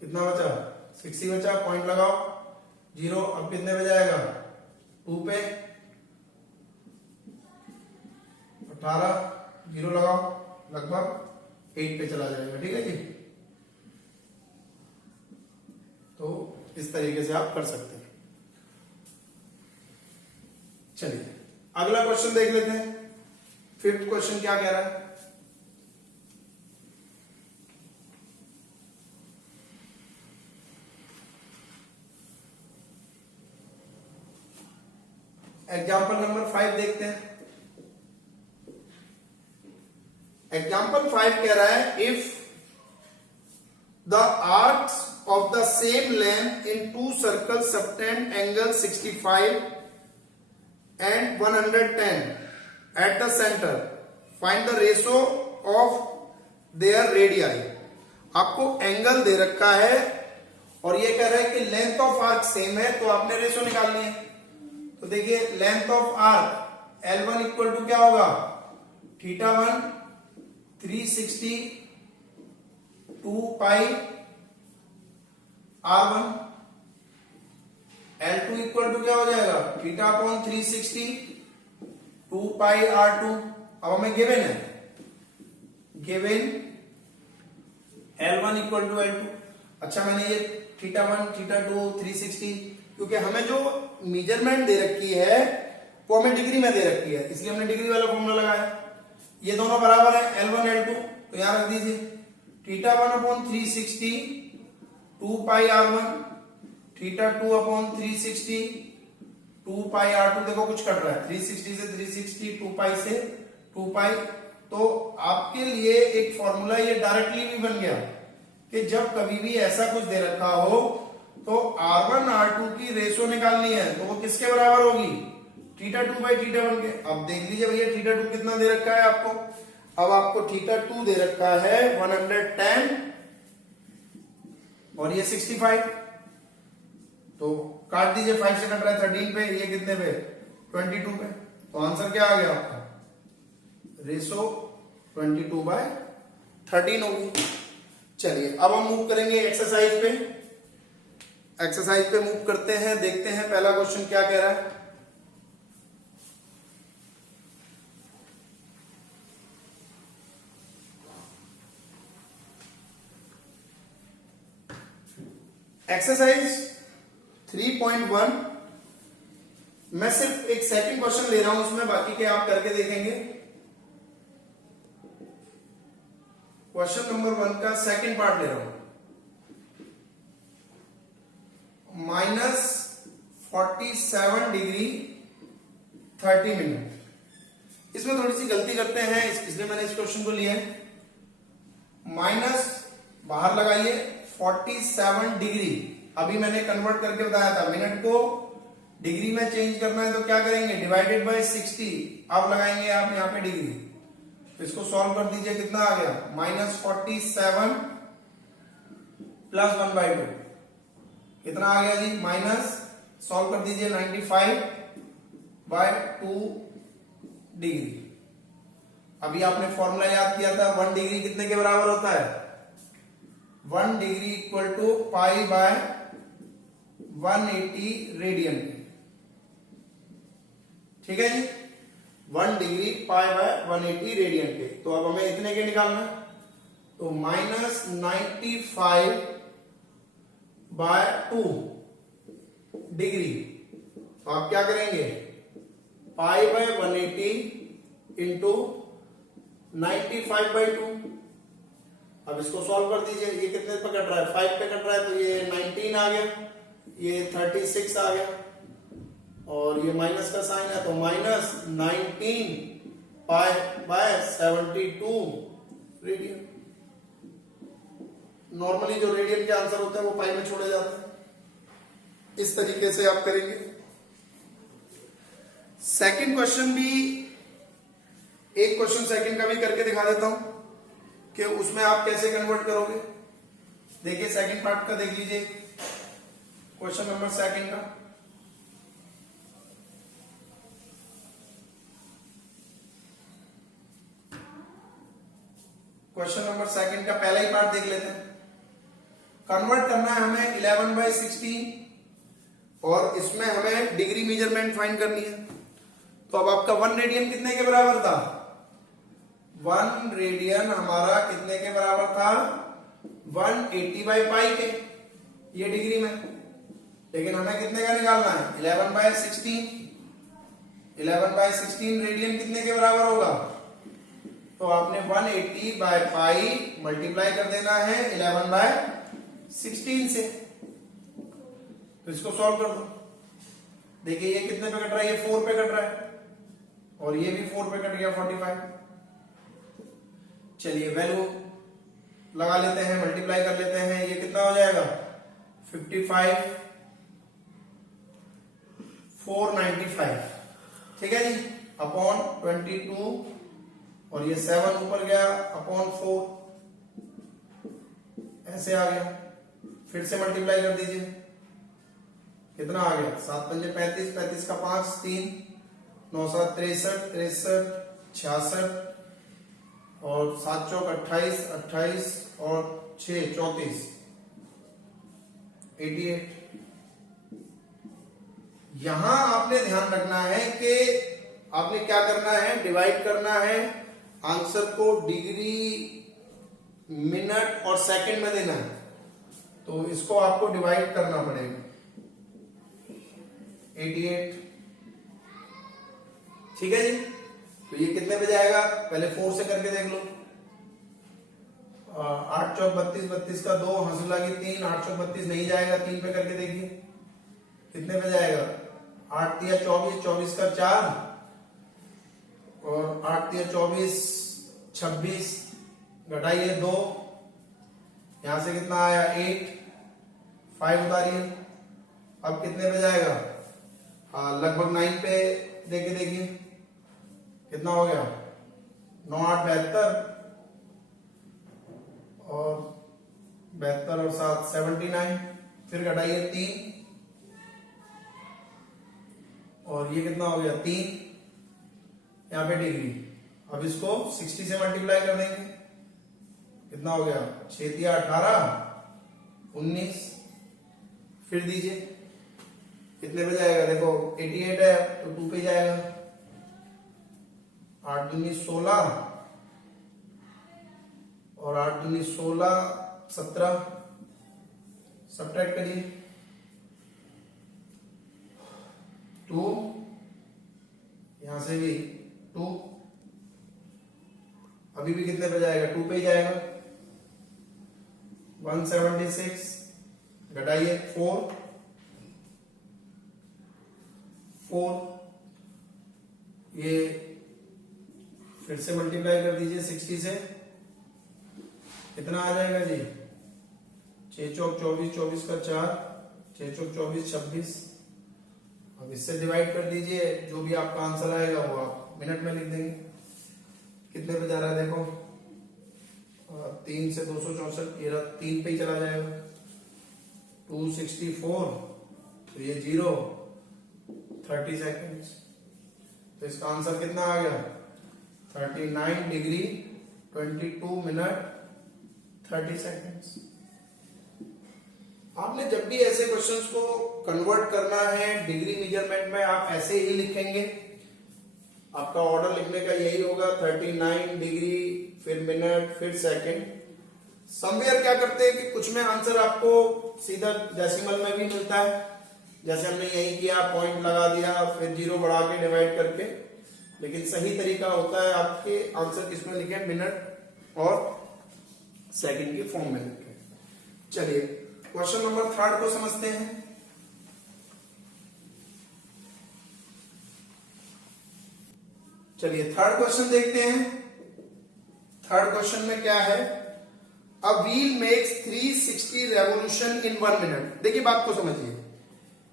कितना बचा, 6 ही बचा, पॉइंट लगाओ 0। अब कितने पे जाएगा 2 पे 18, 0 लगाओ, लगभग 8 पे चला जाएगा। ठीक है जी, तो इस तरीके से आप कर सकते हैं। चलिए अगला क्वेश्चन देख लेते हैं। 5th क्वेश्चन क्या कह रहा है, एग्जाम्पल नंबर 5 देखते हैं। एग्जाम्पल 5 कह रहा है if the arcs of the same length in two circles subtend angle 65 and 110 at the center, find the ratio of their radii। आपको एंगल दे रखा है और ये कह रहा है कि लेंथ ऑफ आर्क सेम है, तो आपने रेशो निकालनी है। तो देखिए length of arc L1 equal to क्या होगा, θ1 360 2 पाई R1, L2 इक्वल टू क्या हो जाएगा, थीटा अपॉन 360 2 पाई R2। अब हमें गिवन है, given L1 equal to L2। अच्छा मैंने ये θ1 θ2 360, क्योंकि हमें जो मेजरमेंट दे रखी है वो हमें डिग्री में दे रखी है, इसलिए हमने डिग्री वाला फॉर्मूला लगाया। ये दोनों बराबर है L1 L2, तो यहां रख दीजिए θ1 अपॉन 360 2 पाई R1, θ2 अपॉन 360 2 पाई R2। देखो कुछ कट रहा है, 360 से 360 2 पाई से 2 पाई। तो आपके लिए एक फॉर्मूला ये डायरेक्टली भी बन गया कि जब कभी भी ऐसा कुछ दे रखा हो तो R1 R2 की रेशो निकालनी है, तो वो किसके बराबर होगी, θ2 बाई θ1 के। अब देख लीजिए भैया θ2 कितना दे रखा है आपको, अब आपको θ2 दे रखा है 110 और ये 65, तो काट दीजिए, 5 से कट रहा है 13 पे, ये कितने पे 22 पे। तो आंसर क्या आ गया आपका, रेशो 22/13 होगी। चलिए अब हम मूव करेंगे एक्सरसाइज पे। एक्सरसाइज पे मूव करते हैं, देखते हैं पहला क्वेश्चन क्या कह रहा है। एक्सरसाइज 3.1, मैं सिर्फ एक सेकंड क्वेश्चन ले रहा हूं, उसमें बाकी के आप करके देखेंगे। क्वेश्चन नंबर 1 का सेकंड पार्ट ले रहा हूं, -47 डिग्री 30 मिनट। इसमें थोड़ी सी गलती करते हैं, इसलिए मैंने इस क्वेश्चन को लिया है। माइनस बाहर लगाइए 47 डिग्री, अभी मैंने कन्वर्ट करके बताया था, मिनट को डिग्री में चेंज करना है तो क्या करेंगे, डिवाइडेड बाय 60। अब लगाएंगे आप यहां पे डिग्री, तो इसको सॉल्व कर दीजिए, कितना आ गया, -47 प्लस 1/2 कितना आ गया जी, माइनस, सॉल्व कर दीजिए 95/2 डिग्री। अभी आपने फॉर्मूला याद किया था, 1 डिग्री कितने के बराबर होता है? 1 degree equal to pi by 180 radian. ठीक है जी, 1 डिग्री पाई बाय 180 रेडियन के। तो अब हमें इतने के निकालना है, तो -95 बाय 2 डिग्री। तो आप क्या करेंगे, पाई बाय 180 इंटू 95/2। अब इसको सॉल्व कर दीजिए। ये कितने पे कट रहा है? 5 पे कट रहा है, तो ये 19 आ गया, ये 36 आ गया, और ये माइनस का साइन है, तो -19 पाई बाय 72 रेडियन। नॉर्मली जो रेडियन के आंसर होता है वो पाई में छोड़े जाते हैं। इस तरीके से आप करेंगे। सेकंड क्वेश्चन भी, एक क्वेश्चन सेकंड का भी करके दिखा देता हूं कि उसमें आप कैसे कन्वर्ट करोगे। देखिए सेकंड पार्ट का देख लीजिए, क्वेश्चन नंबर सेकंड का। क्वेश्चन नंबर सेकंड का पहला ही पार्ट देख लेते हैं। कन्वर्ट करना है हमें 11/16 और इसमें हमें डिग्री मेजरमेंट फाइंड करनी है। तो अब आपका 1 रेडियन कितने के बराबर था? 1 रेडियन हमारा कितने के बराबर था? 180/पाई के, ये डिग्री में। लेकिन हमें कितने का निकालना है? 11/16। 11/16 रेडियन कितने के बराबर होगा? तो आपने 180/पाई मल्टीप्लाई कर देना है 11/16 से। तो इसको सॉल्व कर दो। देखिए ये कितने पे कट रहा है? ये 4 पे कट रहा है, और ये भी 4 पे कट गया, 45। चलिए वैल्यू लगा लेते हैं, मल्टीप्लाई कर लेते हैं। ये कितना हो जाएगा? 55 495। ठीक है जी, अपॉन 22, और ये 7 ऊपर गया, अपॉन 4, ऐसे आ गया। फिर से मल्टीप्लाई कर दीजिए, कितना आ गया? 7 पंजे 35, 35 का 5 3, 9 7 63, 63 66, और 7 चौक 28, 28 और 6 34, 88। यहां आपने ध्यान रखना है कि आपने क्या करना है, डिवाइड करना है आंसर को डिग्री, मिनट और सेकंड में देना है। तो इसको आपको डिवाइड करना पड़ेगा। 88। ठीक है जी, तो ये कितने पे जाएगा? पहले 4 से करके देख लो। 8 चौक 32, 32 का 2, हंस लगी 3, 8 चौक 32 नहीं जाएगा। 3 पे करके देखिए कितने पे जाएगा? 8 तिया 24, 24 का 4, और 8 तिया 24, 26, घटाइए 2, यहां से कितना आया? 8, 5 उतारिए। अब कितने पे जाएगा? लगभग 9 पे देके देखिए कितना हो गया? 9 8 72, और 72 और 7 79। फिर घटाइए 3, और ये कितना हो गया? 3, यहाँ पे डिग्री। अब इसको 60 से मल्टीप्लाई कर देंगे, कितना हो गया? 6 तिया 18, 19। फिर दीजिए कितने पे जाएगा? देखो 88 है तो 2 पे जाएगा। 8 दूनी 16, और 8 दूनी 16, 17। सब्ट्रैक्ट करिए, 2, यहां से भी 2। अभी भी कितने पे जाएगा? 2 पे ही जाएगा। 176, घटाइए 4, 4। ये फिर से मल्टीप्लाई कर दीजिए 60 से, कितना आ जाएगा जी? 6 चौक 24, 24 का 4, 6 चौक 24, 26। अब इससे डिवाइड कर दीजिए, जो भी आपका आंसर आएगा वो आप मिनट में लिख देंगे। कितने पे जा रहा है देखो? 3 से 264, 3 पे ही चला जाएगा। 264, तो ये 0, 30 सेकेंड्स। तो इसका आंसर कितना आ गया? 39 डिग्री 22 मिनट 30 सेकेंड्स। आपने जब भी ऐसे क्वेश्चंस को कन्वर्ट करना है डिग्री मेजरमेंट में, आप ऐसे ही लिखेंगे। आपका ऑर्डर लिखने का यही होगा, 39 डिग्री, फिर मिनट, फिर सेकंड। समवेयर क्या करते हैं कि कुछ में आंसर आपको सीधा डेसिमल में भी मिलता है, जैसे हमने यही किया, पॉइंट लगा दिया, फिर जीरो बढ़ा के डिवाइड करके। लेकिन सही तरीका होता है आपके आंसर किसमें लिखे, मिनट और सेकंड की फॉर्म में लिखे। चलिए क्वेश्चन नंबर 3 को समझते हैं। चलिए 3rd क्वेश्चन देखते हैं। 3rd क्वेश्चन में क्या है, a wheel makes 360 revolution in 1 minute. देखिए बात को समझिए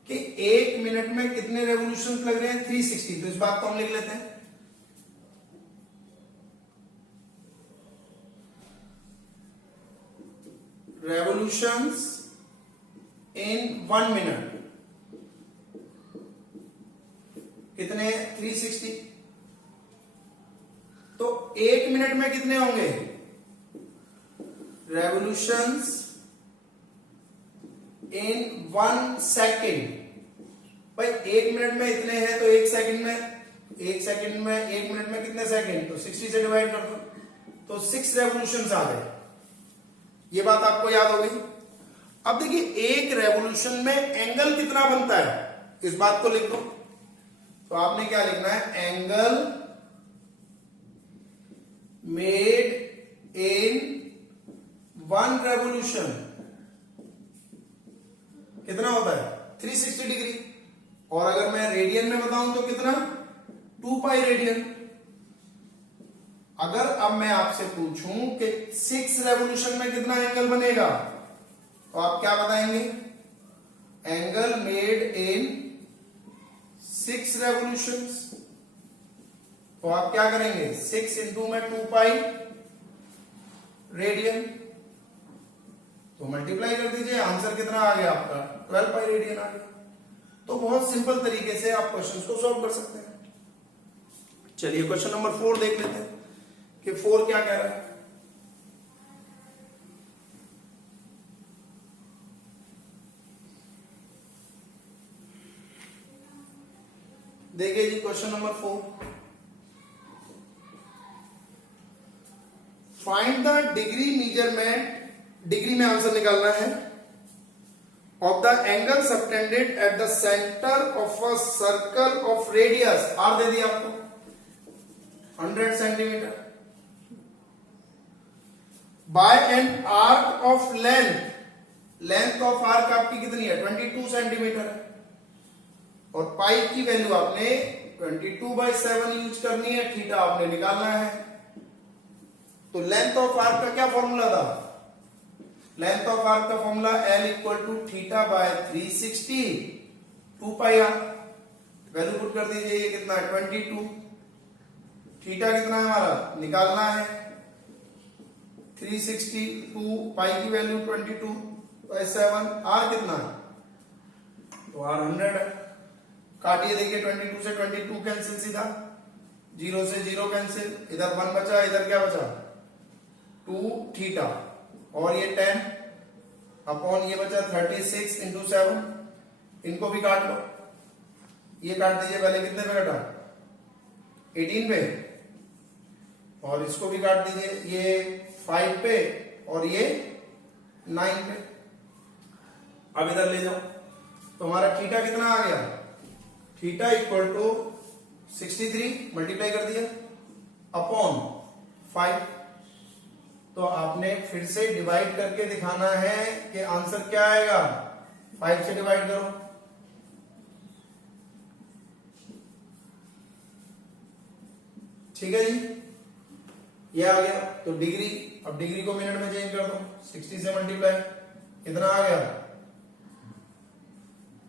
कि 1 मिनट में कितने रेवोल्यूशन लग रहे हैं, 360। तो इस बात को हम लिख लेते हैं, रेवोल्यूशंस इन 1 मिनट कितने, 360। तो 1 मिनट में कितने होंगे, रेवोल्यूशंस इन 1 सेकेंड। भाई 1 मिनट में इतने हैं, तो 1 सेकंड में, 1 मिनट में कितने सेकंड, तो 60 से डिवाइड कर दो, तो 6 रेवोल्यूशंस आ गए। ये बात आपको याद हो गई। अब देखिए एक रेवोल्यूशन में एंगल कितना बनता है, इस बात को लिख दो। तो आपने क्या लिखना है, एंगल मेड इन 1 रेवोल्यूशन कितना होता है, 360 डिग्री। और अगर मैं रेडियन में बताऊं तो कितना, 2 पाई रेडियन। अगर अब मैं आपसे पूछूं कि 6 रेवोल्यूशन में कितना एंगल बनेगा, तो आप क्या बताएंगे, एंगल मेड इन 6 रेवोल्यूशंस। तो आप क्या करेंगे, 6 इंटू में 2 पाई रेडियन, तो मल्टीप्लाई कर दीजिए, आंसर कितना आ गया आपका, 12 पाई रेडियन आ गया। तो बहुत सिंपल तरीके से आप क्वेश्चंस को सॉल्व कर सकते हैं। चलिए क्वेश्चन नंबर 4 देख लेते हैं कि 4 क्या कह रहा है। देखिए जी question number 4, find the degree measurement, degree में आंसर निकालना है, of the angle subtended at the centre of a circle of radius, r दे दिया आपको 100 centimetre, by an arc of length, length of arc आपकी कितनी है, 22 सेंटीमीटर है, और पाई की वैल्यू आपने 22/7 यूज करनी है, थीटा आपने निकालना है। तो लेंथ ऑफ आर्क का क्या फॉर्मूला था, लेंथ ऑफ आर्क का formula L equal to theta by 360 2 pi r. Value put कर दीजिए, ये कितना है 22, थीटा कितना है हमारा निकालना है, 360 2 पाई की वैल्यू 22/7, आर कितना है, तो आर 100 है। काटिए, देखिए 22 से 22 कैंसिल, सीधा 0 से 0 कैंसिल, इधर 1 बचा, इधर क्या बचा 2 थीटा, और ये 10 अपॉन ये बचा 36 इंटू 7, इनको भी काट लो, ये काट दीजिए, पहले कितने पे कटा 18 पे, और इसको भी काट दीजिए, ये 5 पे और ये 9 पे। अब इधर ले जाओ, तो हमारा थीटा कितना आ गया, थीटा इक्वल टू 63 मल्टीप्लाई कर दिया अपॉन 5। तो आपने फिर से डिवाइड करके दिखाना है कि आंसर क्या आएगा, 5 से डिवाइड करो, ठीक है जी, ये आ गया। तो डिग्री, अब डिग्री को मिनट में चेंज कर दो, 60 से मल्टीप्लाई, कितना आ गया,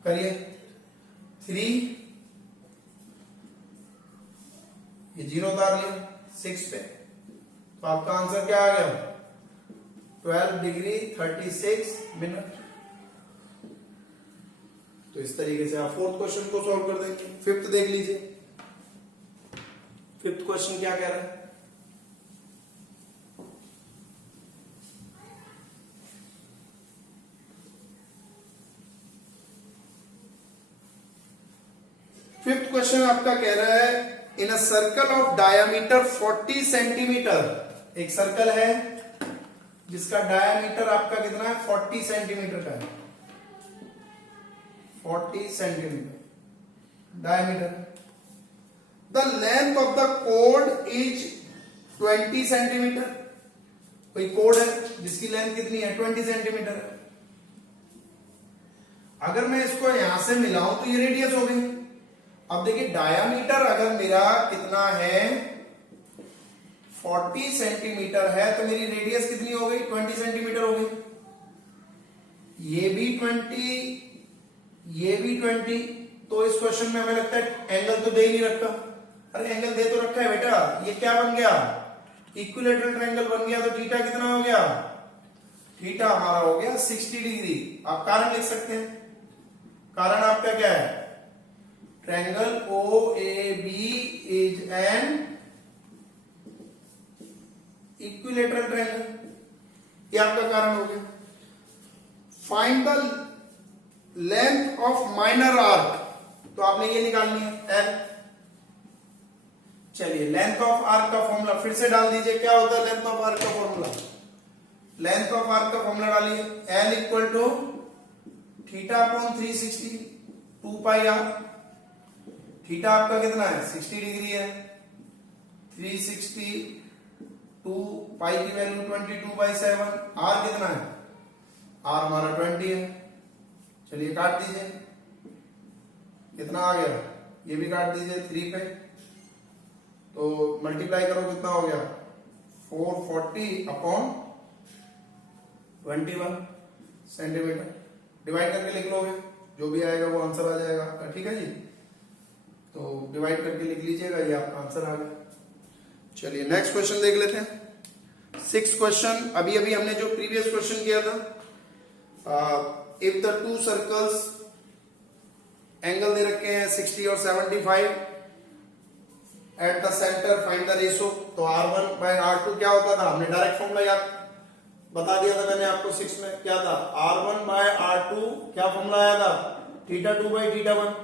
करिए 3, ये 0 उतार लिया 6 पे, तो आपका आंसर क्या आ गया, 12 डिग्री 36 मिनट। तो इस तरीके से आप 4th क्वेश्चन को सॉल्व कर देंगे। 5th देख लीजिए, 5th क्वेश्चन क्या कह रहा है, फिफ्थ क्वेश्चन आपका कह रहा है in a circle of diameter 40 centimetre, एक सर्कल है जिसका डायामीटर आपका कितना है 40 सेंटीमीटर का है, 40 centimetre diameter. The length of the code is 20 centimetre, कोई कोड है जिसकी लेंथ कितनी है 20 सेंटीमीटर है। अगर मैं इसको यहां से मिलाऊं तो ये रेडियस हो गई। अब देखिए डायामीटर अगर मेरा कितना है 40 सेंटीमीटर है तो मेरी रेडियस कितनी हो गई 20 सेंटीमीटर हो गई। ये भी 20, ये भी 20। तो इस क्वेश्चन में हमें लगता है एंगल तो दे ही नहीं रखा। अरे एंगल दे तो रखा है बेटा, ये क्या बन गया इक्विलेटरल ट्रायंगल बन गया। तो थीटा कितना हो गया, थीटा हमारा हो गया 60 डिग्री। आप कारण लिख सकते हैं, कारण आपका क्या है triangle OAB is an equilateral triangle, ये आपका कारण हो गया। Find the length of minor arc, तो आपने ये निकालनी है एल। चलिए लेंथ ऑफ आर्क का फॉर्मूला फिर से डाल दीजिए, क्या होता है लेंथ ऑफ आर्क का फॉर्मूला, लेंथ ऑफ आर्क का फॉर्मूला डालिए L equal to theta upon 360 2 pi r. Theta आपका कितना है 60 डिग्री है, 360 2 पाई की वैल्यू 22/7। आर कितना है, आर हमारा 20 है। चलिए काट दीजिए, कितना आ गया, ये भी काट दीजिए 3 पे, तो मल्टीप्लाई करो कितना हो गया 440 अपॉन 21 सेंटीमीटर। डिवाइड करके लिख लोगे, जो भी आएगा वो आंसर आ जाएगा आपका। ठीक है जी, तो डिवाइड करके लिख लीजिएगा, ये आपका आंसर आ गया। चलिए नेक्स्ट क्वेश्चन देख लेते हैं। 6th क्वेश्चन, अभी अभी हमने जो प्रीवियस क्वेश्चन किया था, if the two circles angle दे रखे हैं 60 और 75 at the centre find the ratio. तो R1/R2 क्या होता था, हमने डायरेक्ट फॉर्मूला याद बता दिया था मैंने आपको 6 में, क्या था R1/R2 क्या फॉर्मूला आया था θ2/θ1।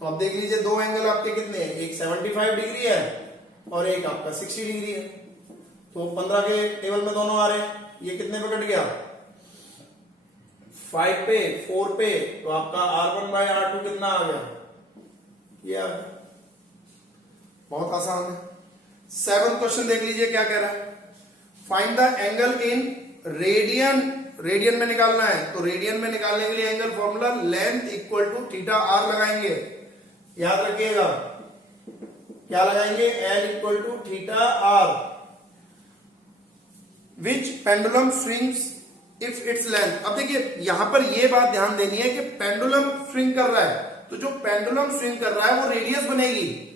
तो आप देख लीजिए दो एंगल आपके कितने हैं, एक 75 डिग्री है और एक आपका 60 डिग्री है। तो 15 के टेबल में दोनों आ रहे हैं, ये कितने पे कट गया 5 पे 4 पे, तो आपका R1/R2 कितना आ गया, ये आ गया। बहुत आसान है। 7th क्वेश्चन देख लीजिए क्या कह रहा है, find the angle in radian, radian में निकालना है। तो रेडियन में निकालने के लिए angle formula length equal to theta r लगाएंगे, याद रखिएगा क्या लगाएंगे, L equal to theta r. Which pendulum swings if its length. अब देखिए यहां पर यह बात ध्यान देनी है कि पेंडुलम स्विंग कर रहा है, तो जो पेंडुलम स्विंग कर रहा है वो रेडियस बनेगी।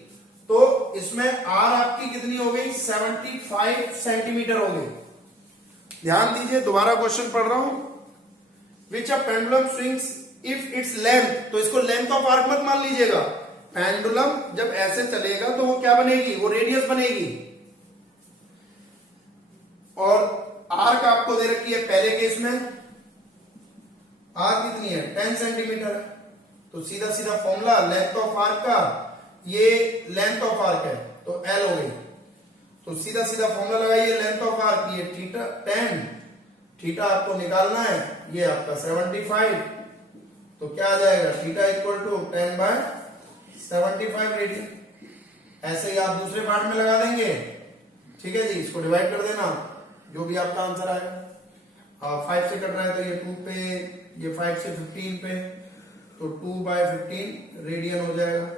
तो इसमें आर आपकी कितनी हो गई 75 सेंटीमीटर हो गई। ध्यान दीजिए, दोबारा क्वेश्चन पढ़ रहा हूं। Which a pendulum swings if its length, तो इसको लेंथ ऑफ आर्क मत मान लीजिएगा। पेंडुलम जब ऐसे चलेगा तो वो क्या बनेगी, वो रेडियस बनेगी। और आर्क आपको दे रखी है पहले केस में, आर्क कितनी है 10 सेंटीमीटर। तो सीधा सीधा फॉर्मूला लेंथ ऑफ आर्क का, ये लेंथ ऑफ आर्क है तो एल हो गई। तो सीधा सीधा फॉर्मूला लगाइए लेंथ ऑफ आर्क, ये थीटा 10, थीटा आपको निकालना है, ये आपका 75। तो क्या आ जाएगा थीटा इक्वल टू 10/75 रेडियन। ऐसे ही आप दूसरे पार्ट में लगा देंगे। ठीक है जी, इसको डिवाइड कर देना, जो भी आपका आंसर आएगा। 5 से कट रहा है तो ये 2 पे, ये 5 से 15 पे, तो 2/15 रेडियन हो जाएगा।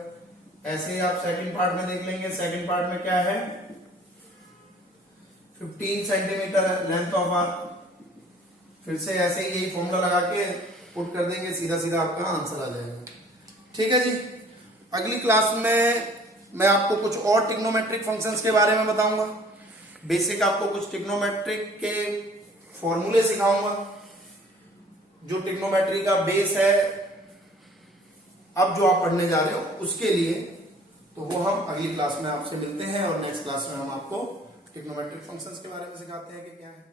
ऐसे ही आप सेकंड पार्ट में देख लेंगे, सेकंड पार्ट में क्या है 15 सेंटीमीटर है लेंथ ऑफ आर्क। फिर से ऐसे ही यही फॉर्मूला लगा के पुट कर देंगे, सीधा सीधा आपका आंसर आ जाएगा। ठीक है जी, अगली क्लास में मैं आपको कुछ और ट्रिग्नोमेट्रिक फंक्शंस के बारे में बताऊंगा। बेसिक आपको कुछ ट्रिग्नोमेट्रिक के फॉर्मूले सिखाऊंगा, जो ट्रिग्नोमेट्री का बेस है अब जो आप पढ़ने जा रहे हो उसके लिए। तो वो हम अगली क्लास में आपसे मिलते हैं और नेक्स्ट क्लास में हम आपको ट्रिग्नोमेट्रिक फंक्शंस के बारे में सिखाते हैं कि क्या है।